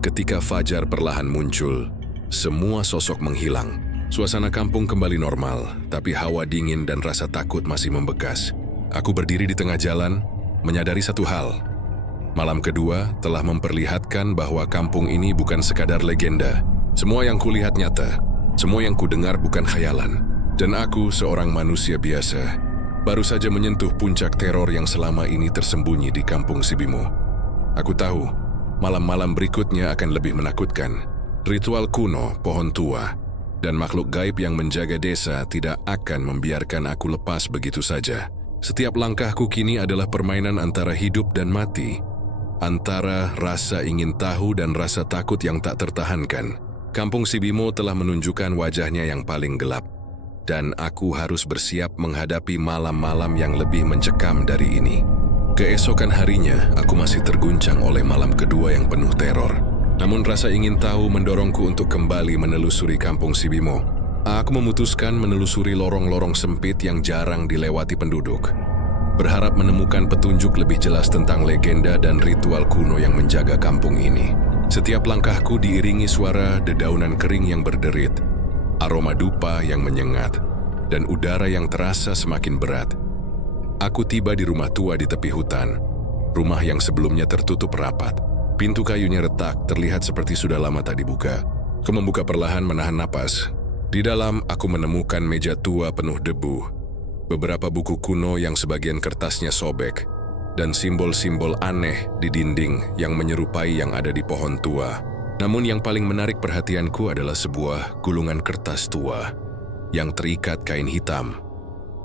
Ketika fajar perlahan muncul, semua sosok menghilang. Suasana kampung kembali normal, tapi hawa dingin dan rasa takut masih membekas. Aku berdiri di tengah jalan, menyadari satu hal. Malam kedua telah memperlihatkan bahwa kampung ini bukan sekadar legenda. Semua yang kulihat nyata, semua yang kudengar bukan khayalan. Dan aku, seorang manusia biasa, baru saja menyentuh puncak teror yang selama ini tersembunyi di kampung Si Bimo. Aku tahu, malam-malam berikutnya akan lebih menakutkan. Ritual kuno, pohon tua, dan makhluk gaib yang menjaga desa tidak akan membiarkan aku lepas begitu saja. Setiap langkahku kini adalah permainan antara hidup dan mati, antara rasa ingin tahu dan rasa takut yang tak tertahankan. Kampung Si Bimo telah menunjukkan wajahnya yang paling gelap, dan aku harus bersiap menghadapi malam-malam yang lebih mencekam dari ini. Keesokan harinya, aku masih terguncang oleh malam kedua yang penuh teror. Namun rasa ingin tahu mendorongku untuk kembali menelusuri kampung Si Bimo. Aku memutuskan menelusuri lorong-lorong sempit yang jarang dilewati penduduk, berharap menemukan petunjuk lebih jelas tentang legenda dan ritual kuno yang menjaga kampung ini. Setiap langkahku diiringi suara dedaunan kering yang berderit, aroma dupa yang menyengat, dan udara yang terasa semakin berat. Aku tiba di rumah tua di tepi hutan, rumah yang sebelumnya tertutup rapat. Pintu kayunya retak, terlihat seperti sudah lama tak dibuka. Aku membuka perlahan, menahan napas. Di dalam, aku menemukan meja tua penuh debu, beberapa buku kuno yang sebagian kertasnya sobek, dan simbol-simbol aneh di dinding yang menyerupai yang ada di pohon tua. Namun yang paling menarik perhatianku adalah sebuah gulungan kertas tua yang terikat kain hitam.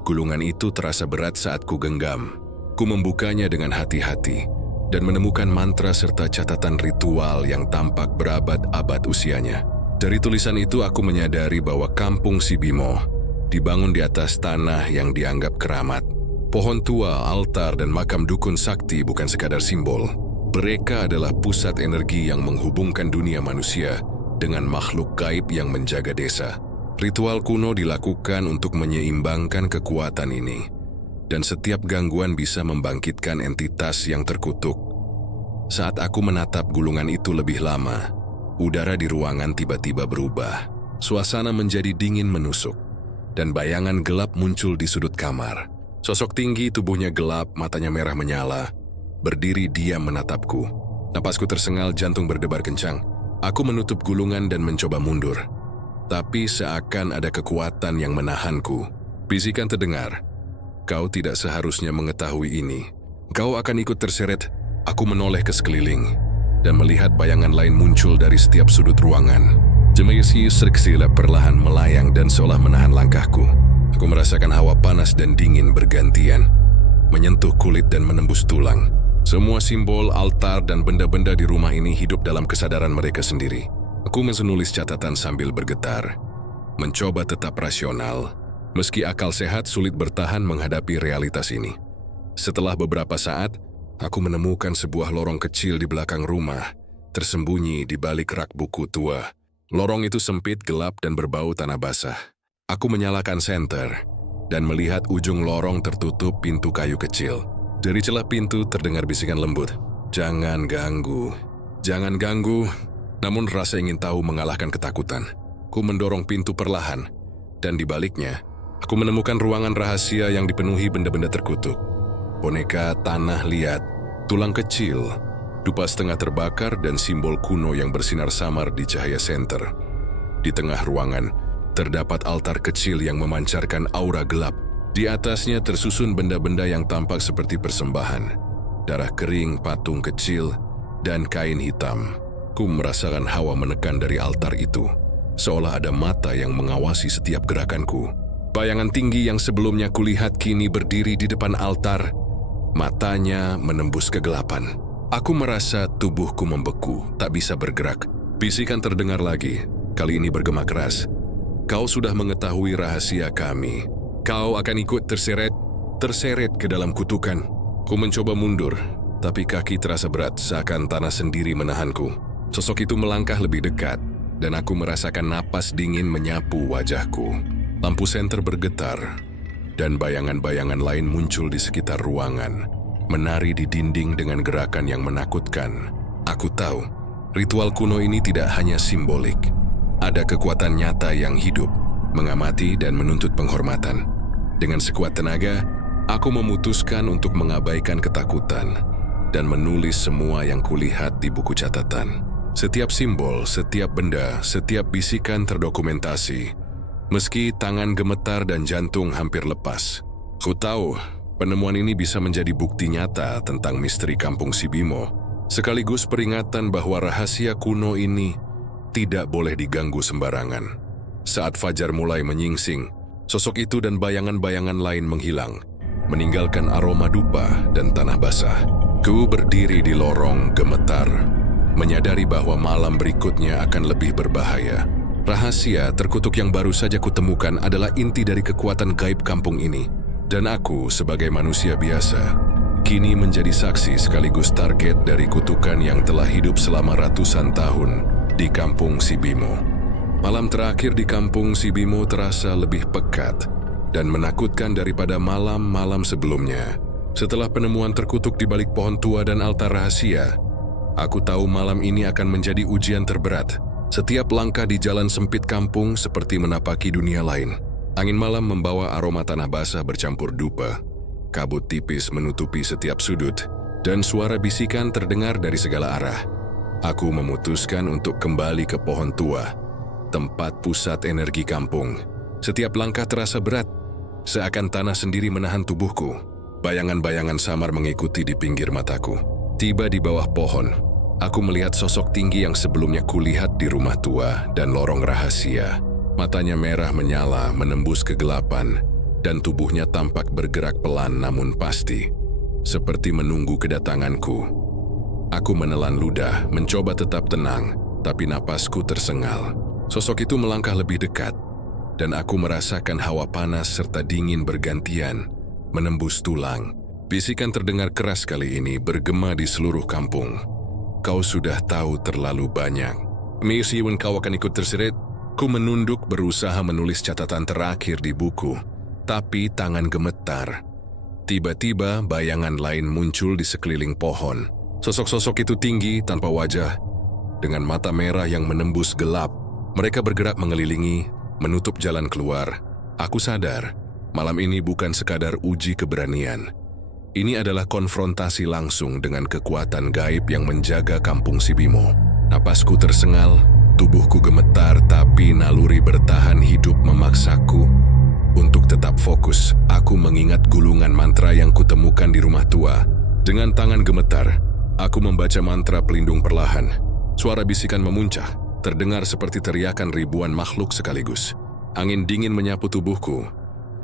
Gulungan itu terasa berat saat ku genggam. Ku membukanya dengan hati-hati dan menemukan mantra serta catatan ritual yang tampak berabad-abad usianya. Dari tulisan itu aku menyadari bahwa kampung Sibimo dibangun di atas tanah yang dianggap keramat. Pohon tua, altar, dan makam dukun sakti bukan sekadar simbol. Mereka adalah pusat energi yang menghubungkan dunia manusia dengan makhluk gaib yang menjaga desa. Ritual kuno dilakukan untuk menyeimbangkan kekuatan ini, dan setiap gangguan bisa membangkitkan entitas yang terkutuk. Saat aku menatap gulungan itu lebih lama, udara di ruangan tiba-tiba berubah. Suasana menjadi dingin menusuk, dan bayangan gelap muncul di sudut kamar. Sosok tinggi, tubuhnya gelap, matanya merah menyala, berdiri diam menatapku. Napasku tersengal, jantung berdebar kencang. Aku menutup gulungan dan mencoba mundur. Tapi seakan ada kekuatan yang menahanku. Bisikan terdengar, "Kau tidak seharusnya mengetahui ini. Kau akan ikut terseret." Aku menoleh ke sekeliling dan melihat bayangan lain muncul dari setiap sudut ruangan. Jemaisi Sriksila perlahan melayang dan seolah menahan langkahku. Aku merasakan hawa panas dan dingin bergantian, menyentuh kulit dan menembus tulang. Semua simbol, altar, dan benda-benda di rumah ini hidup dalam kesadaran mereka sendiri. Aku menulis catatan sambil bergetar, mencoba tetap rasional, meski akal sehat sulit bertahan menghadapi realitas ini. Setelah beberapa saat, aku menemukan sebuah lorong kecil di belakang rumah, tersembunyi di balik rak buku tua. Lorong itu sempit, gelap, dan berbau tanah basah. Aku menyalakan senter dan melihat ujung lorong tertutup pintu kayu kecil. Dari celah pintu terdengar bisikan lembut, "Jangan ganggu, jangan ganggu." Namun rasa ingin tahu mengalahkan ketakutan. Ku mendorong pintu perlahan, dan di baliknya, aku menemukan ruangan rahasia yang dipenuhi benda-benda terkutuk. Boneka tanah liat, tulang kecil, dupa setengah terbakar, dan simbol kuno yang bersinar samar di cahaya senter. Di tengah ruangan, terdapat altar kecil yang memancarkan aura gelap. Di atasnya tersusun benda-benda yang tampak seperti persembahan. Darah kering, patung kecil, dan kain hitam. Ku merasakan hawa menekan dari altar itu, seolah ada mata yang mengawasi setiap gerakanku. Bayangan tinggi yang sebelumnya kulihat kini berdiri di depan altar. Matanya menembus kegelapan. Aku merasa tubuhku membeku, tak bisa bergerak. Bisikan terdengar lagi, kali ini bergema keras. "Kau sudah mengetahui rahasia kami. Kau akan ikut terseret ke dalam kutukan." Ku mencoba mundur, tapi kaki terasa berat seakan tanah sendiri menahanku. Sosok itu melangkah lebih dekat, dan aku merasakan napas dingin menyapu wajahku. Lampu senter bergetar, dan bayangan-bayangan lain muncul di sekitar ruangan, menari di dinding dengan gerakan yang menakutkan. Aku tahu, ritual kuno ini tidak hanya simbolik. Ada kekuatan nyata yang hidup, mengamati dan menuntut penghormatan. Dengan sekuat tenaga, aku memutuskan untuk mengabaikan ketakutan dan menulis semua yang kulihat di buku catatan. Setiap simbol, setiap benda, setiap bisikan terdokumentasi, meski tangan gemetar dan jantung hampir lepas. Ku tahu, penemuan ini bisa menjadi bukti nyata tentang misteri kampung Sibimo, sekaligus peringatan bahwa rahasia kuno ini tidak boleh diganggu sembarangan. Saat fajar mulai menyingsing, sosok itu dan bayangan-bayangan lain menghilang, meninggalkan aroma dupa dan tanah basah. Ku berdiri di lorong gemetar, menyadari bahwa malam berikutnya akan lebih berbahaya. Rahasia terkutuk yang baru saja kutemukan adalah inti dari kekuatan gaib kampung ini. Dan aku, sebagai manusia biasa, kini menjadi saksi sekaligus target dari kutukan yang telah hidup selama ratusan tahun di kampung Sibimo. Malam terakhir di kampung Sibimo terasa lebih pekat dan menakutkan daripada malam-malam sebelumnya. Setelah penemuan terkutuk di balik pohon tua dan altar rahasia, aku tahu malam ini akan menjadi ujian terberat. Setiap langkah di jalan sempit kampung seperti menapaki dunia lain. Angin malam membawa aroma tanah basah bercampur dupa. Kabut tipis menutupi setiap sudut, dan suara bisikan terdengar dari segala arah. Aku memutuskan untuk kembali ke pohon tua, tempat pusat energi kampung. Setiap langkah terasa berat, Seakan tanah sendiri menahan tubuhku. Bayangan-bayangan samar mengikuti di pinggir mataku. Tiba di bawah pohon, aku melihat sosok tinggi yang sebelumnya kulihat di rumah tua dan lorong rahasia. Matanya merah menyala menembus kegelapan, dan tubuhnya tampak bergerak pelan namun pasti, seperti menunggu kedatanganku. Aku menelan ludah, mencoba tetap tenang, tapi napasku tersengal. Sosok itu melangkah lebih dekat, dan aku merasakan hawa panas serta dingin bergantian, menembus tulang. Bisikan terdengar keras kali ini bergema di seluruh kampung. Kau sudah tahu terlalu banyak. Misi kau akan ikut terseret? Ku menunduk berusaha menulis catatan terakhir di buku, tapi tangan gemetar. Tiba-tiba bayangan lain muncul di sekeliling pohon. Sosok-sosok itu tinggi tanpa wajah, dengan mata merah yang menembus gelap. Mereka bergerak mengelilingi, menutup jalan keluar. Aku sadar, malam ini bukan sekadar uji keberanian. Ini adalah konfrontasi langsung dengan kekuatan gaib yang menjaga kampung Sibimo. Napasku tersengal, tubuhku gemetar, tapi naluri bertahan hidup memaksaku untuk tetap fokus. Aku mengingat gulungan mantra yang kutemukan di rumah tua. Dengan tangan gemetar, aku membaca mantra pelindung perlahan. Suara bisikan memuncah, terdengar seperti teriakan ribuan makhluk sekaligus. Angin dingin menyapu tubuhku.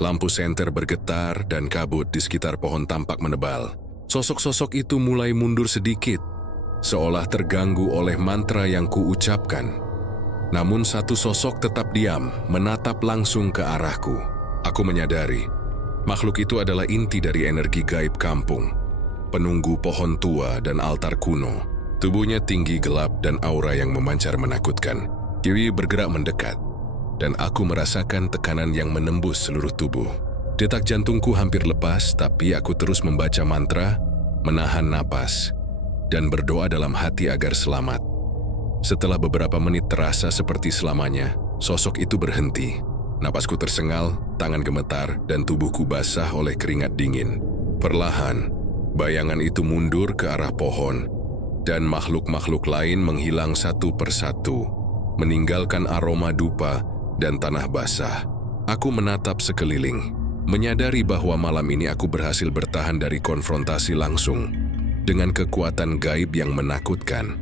Lampu senter bergetar dan kabut di sekitar pohon tampak menebal. Sosok-sosok itu mulai mundur sedikit, seolah terganggu oleh mantra yang kuucapkan. Namun satu sosok tetap diam, menatap langsung ke arahku. Aku menyadari, makhluk itu adalah inti dari energi gaib kampung. Penunggu pohon tua dan altar kuno. Tubuhnya tinggi gelap dan aura yang memancar menakutkan. Kiwi bergerak mendekat, dan aku merasakan tekanan yang menembus seluruh tubuh. Detak jantungku hampir lepas, tapi aku terus membaca mantra, menahan napas, dan berdoa dalam hati agar selamat. Setelah beberapa menit terasa seperti selamanya, sosok itu berhenti. Napasku tersengal, tangan gemetar, dan tubuhku basah oleh keringat dingin. Perlahan, bayangan itu mundur ke arah pohon, dan makhluk-makhluk lain menghilang satu persatu, meninggalkan aroma dupa dan tanah basah. Aku menatap sekeliling, menyadari bahwa malam ini aku berhasil bertahan dari konfrontasi langsung dengan kekuatan gaib yang menakutkan.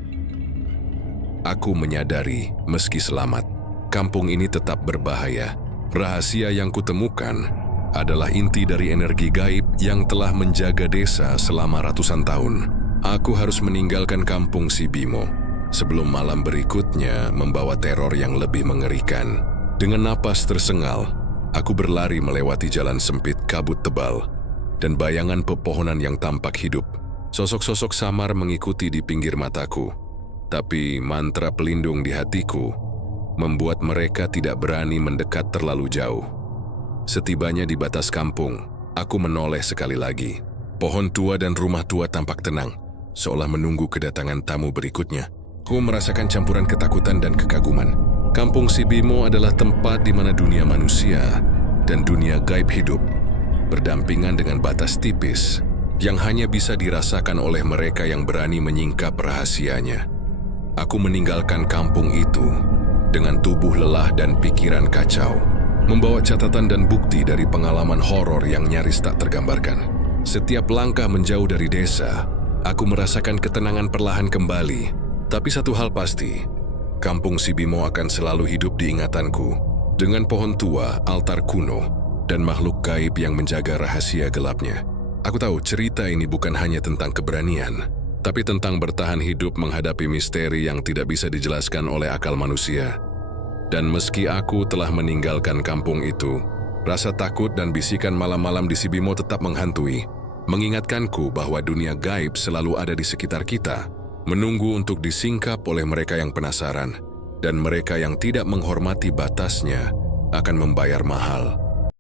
Aku menyadari, meski selamat, kampung ini tetap berbahaya. Rahasia yang kutemukan adalah inti dari energi gaib yang telah menjaga desa selama ratusan tahun. Aku harus meninggalkan kampung Sibimo sebelum malam berikutnya membawa teror yang lebih mengerikan. Dengan napas tersengal, aku berlari melewati jalan sempit kabut tebal dan bayangan pepohonan yang tampak hidup. Sosok-sosok samar mengikuti di pinggir mataku, tapi mantra pelindung di hatiku membuat mereka tidak berani mendekat terlalu jauh. Setibanya di batas kampung, aku menoleh sekali lagi. Pohon tua dan rumah tua tampak tenang, seolah menunggu kedatangan tamu berikutnya. Ku merasakan campuran ketakutan dan kekaguman. Kampung Sibimo adalah tempat di mana dunia manusia dan dunia gaib hidup berdampingan dengan batas tipis yang hanya bisa dirasakan oleh mereka yang berani menyingkap rahasianya. Aku meninggalkan kampung itu dengan tubuh lelah dan pikiran kacau, membawa catatan dan bukti dari pengalaman horor yang nyaris tak tergambarkan. Setiap langkah menjauh dari desa, aku merasakan ketenangan perlahan kembali. Tapi satu hal pasti, kampung Sibimo akan selalu hidup di ingatanku, dengan pohon tua, altar kuno, dan makhluk gaib yang menjaga rahasia gelapnya. Aku tahu cerita ini bukan hanya tentang keberanian, tapi tentang bertahan hidup menghadapi misteri yang tidak bisa dijelaskan oleh akal manusia. Dan meski aku telah meninggalkan kampung itu, rasa takut dan bisikan malam-malam di Sibimo tetap menghantui, mengingatkanku bahwa dunia gaib selalu ada di sekitar kita, menunggu untuk disingkap oleh mereka yang penasaran, dan mereka yang tidak menghormati batasnya akan membayar mahal.